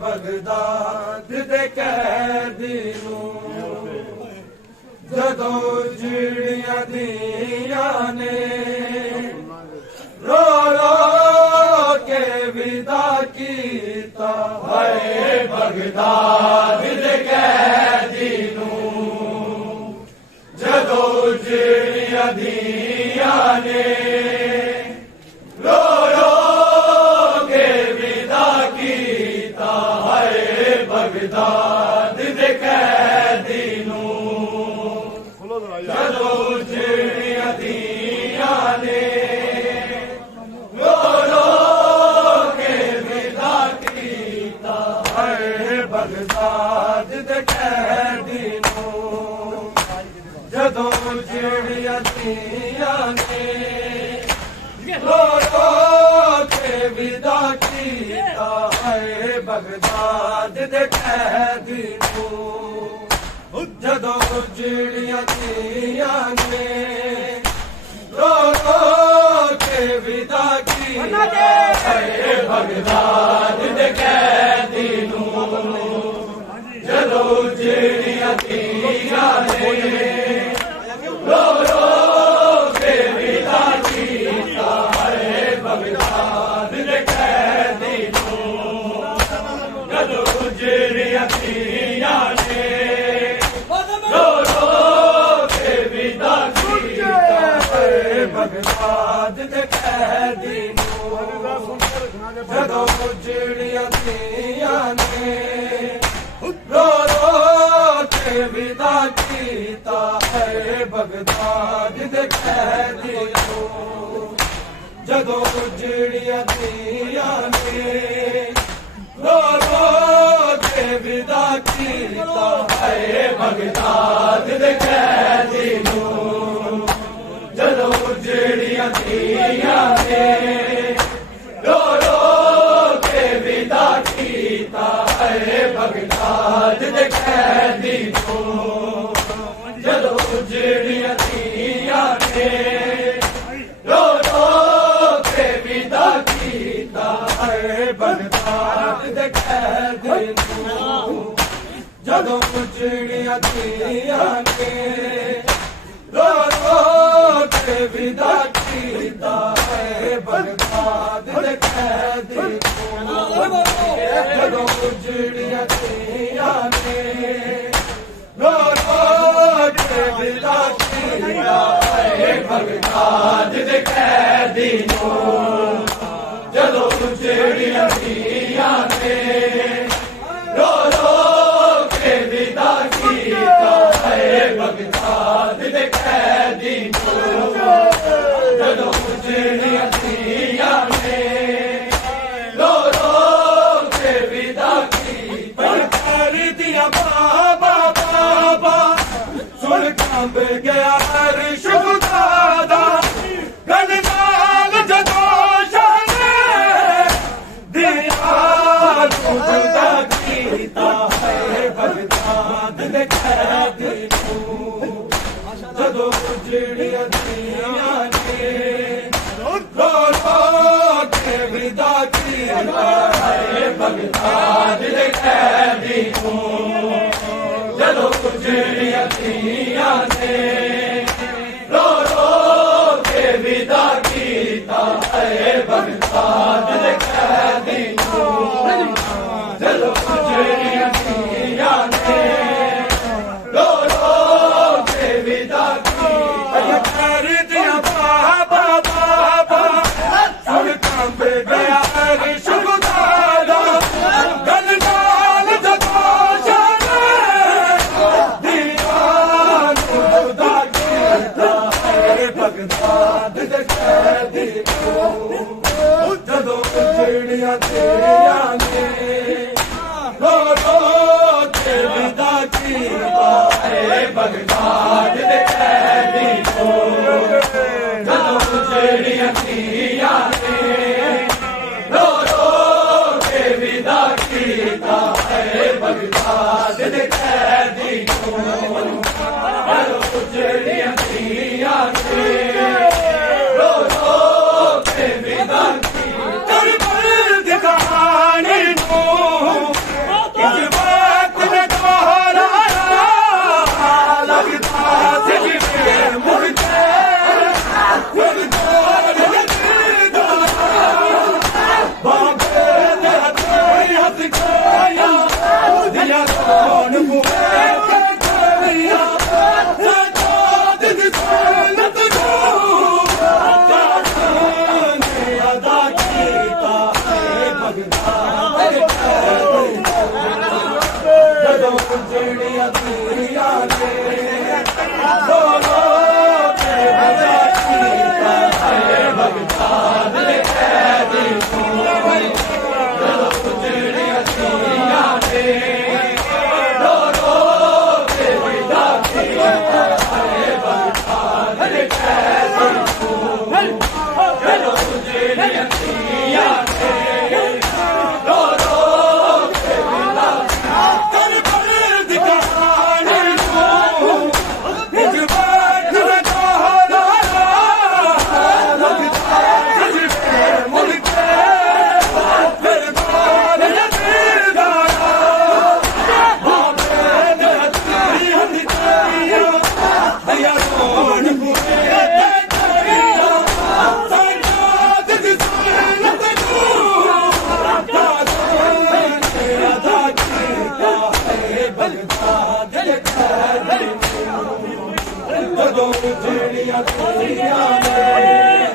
Baghdad दे कैदी जदों चिड़ियां दिया ने रो रो के विदा कीता है बगदाद दे कैदी जदों चिड़ियां दिया ने रो रो के विदा कीता है बगदाद दे कैदी जदों चिड़ियां दिया ने रो रो के विदा कीता है बगदाद दे कैदी जदों चिड़ियां दिया ने रो रो के विदा कीता है बगदाद दे कैदी जदों चिड़ियां दिया ने रो रो के विदा कीता है बगदाद दे कैदी जदों चिड़ियां दिया ने रो रो के विदा कीता है बगदाद दे कैदी जदों चिड़ियां दिया ने रो रो के विदा कीता है बगदाद दे कैदी जदों चिड़ियां दिया ने रो रो के विदा कीता है बगदाद दे कैदी जदों चिड़ियां दिया ने रो रो के विदा कीता है बगदाद दे कैदी जदों चिड़ियां दिया ने रो रो के विदा कीता है बगदाद दे कैदी जदों चिड़ियां दिया ने रो रो के विदा कीता है बगदाद दे कैदी जदों चिड़ियां दिया ने रो रो के विदा कीता है बगदाद दे कैदी जदों चिड़ियां दिया ने रो रो के विदा कीता है बगदाद दे कैदी जदों चिड़ियां दिया ने रो रो के विदा कीता है बगदाद दे कैदी जदों चिड़ियां दिया ने रो रो के विदा कीता कर दिया बाबा बाबा सुन कंब गया अर्श खुदा दा गणनाल जदों शाने दिया खुदा कीता है बगदाद दे कैदी जदों चिड़ियां दिया ने रो रो के विदा कीता है बगदाद दे कैदी जदों चिड़ियां दिया ने रो रो के विदा कीता है बगदाद दे कैदी जदों चिड़ियां दिया ने रो रो के विदा कीता कर दिया बाबा बाबा सुन कंब गया अर्श खुदा दा गणनाल जदों शाने दिया खुदा कीता है बगदाद दे कैदी जदों चिड़ियां दिया ने रो रो के विदा कीता है बगदाद दे कैदी जदों चिड़ियां दिया ने रो रो के विदा कीता है बगदाद दे कैदी ਜਿਹੜੀਆਂ ਧੀਆਂ ਨੇ ਰੋ ਰੋ ਕੇ ਵਿਦਾ ਕਰਬਲ ਦੀ ਕਹਾਣੀ ਨੂੰ ਇਸ ਵਕਤ ਨੇ ਦੁਹਰਾਇਆ ਲੱਗਦਾ ਸੀ ਜਿਵੇਂ ਮੁੜ ਕੇ ਫਿਰ ਦੁਬਾਰਾ ਦਿਲਦਾ ਬਾਬੇ ਦੇ ਹੱਥੀਂ ਹੱਥ ਖਾਇਆ ਦਿਆਂ ਕੌਣ ਮੁਏ ਜਿਹੜੀਆਂ ਧੀਆਂ ਨੇ ਰੋ ਰੋ ਕੇ ਵਿਦਾ ਕੀਤਾ ਹੈ ਬਗਦਾਦ ਦੇ ਕੈਦੀ ਨੂੰ ਜਦੋਂ ਜਿਹੜੀਆਂ ਧੀਆਂ ਨੇ ਰੋ ਰੋ ਕੇ ਵਿਦਾ ਕੀਤਾ ਹੈ ਬਗਦਾਦ ਦੇ ਕੈਦੀ ਨੂੰ ਜਦੋਂ ਜਿਹੜੀਆਂ ਧੀਆਂ ਨੇ ਰੋ ਰੋ ਕੇ ਵਿਦਾ ਜਦੋਂ ਜਿਹੜੀਆਂ ਧੀਆਂ ਨੇ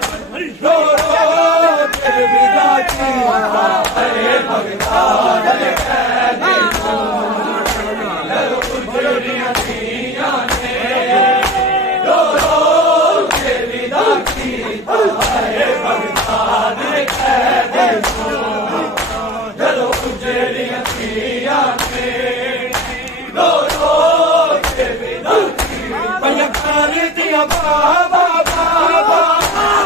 ਰੋ ਰੋ ਕੇ ਵਿਦਾ ਕੀਤਾ ਹੈ ਬਗਦਾਦ ਦੇ ਕੈਦੀ ਨੂੰ ਜਦੋਂ ਜਿਹੜੀਆਂ ਧੀਆਂ ਨੇ ਰੋ ਰੋ ਕੇ ਵਿਦਾ ਕੀਤਾ ਹੈ ਬਗਦਾਦ ਦੇ ਕੈਦੀ ਨੂੰ ਜਦੋਂ ਜਿਹੜੀਆਂ ਧੀਆਂ ਨੇ ਰੋ ਰੋ ਕੇ ਵਿਦਾ ਦੀਆਂ ਬਾਬਾ ਬਾਬਾ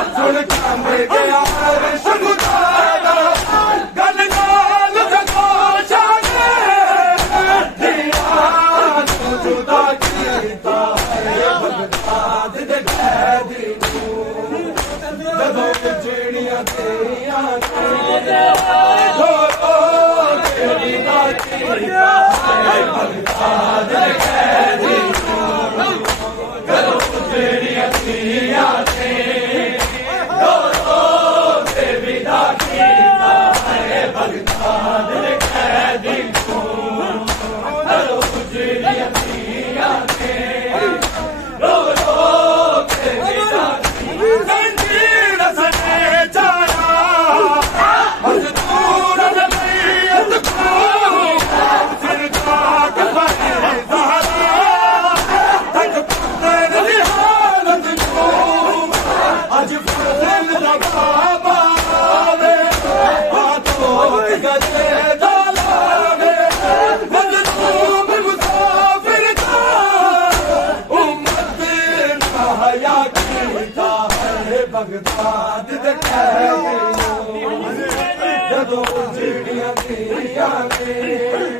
ਸੁਣ ਕੰਬ ਗਿਆ ਸੰਗੁਦਾਦਾ ਗੱਲ ਨਾਲ ਖੋਸ਼ਾ ਨੇ ਦੀਆਂ ਤੋਂ ਜੁਦਾ ਕੀਤਾ ਹੈ ਬਗਦਾਦ ਦੇ ਕੈਦੀ ਨੂੰ ਜਦੋਂ ਜਿਹੜੀਆਂ ਤੇਰੀਆਂ ਰੋ ਰੋ ਕੇ ਵਿਦਾ ਕੀਤਾ ਹੈ ਬਗਦਾਦ ਦੇ ਕੈਦੀ ਜਿਹੜੀਆਂ ਧੀਆਂ ਨੇ ਰੋ ਰੋ ਕੇ ਵਿਦਾ ਕੀਤਾ ਹੈ ਬਗਦਾਦ ਦੇ ਕੈਦੀ ਨੂੰ ਜਦੋਂ ਜਿਹੜੀਆਂ ਧੀਆਂ ਨੇ ਰੋ ਰੋ ਕੇ ਵਿਦਾ ਜ਼ੰਜੀਰ ਸਨੇ ਚਾਇਆ ਮਜ਼ਦੂਰ ਰਬੀਅਤ ਕੋ ਫਿਰ ਕਾਟ ਬਨੇ ਅੱਜ ਫਜ਼ਲ ਦਾ ਬਾਬਾ ਆਵੇ ਬਾਤੋਂ ਗੱਲੇ ਡਾਲਾਵੇ ਮਜ਼ਲੂਮ ਮੁਸਾਫਿਰ ਦਾ ਉਮਤ ਨਾ ਹਯਾ ਕੀਤਾ ਹੈ ਬਗਦਾਦ ਦੇ ਕੈਦੀ ਨੂੰ ਜਦੋਂ ਜਿਹੜੀਆਂ ਧੀਆਂ ਨੇ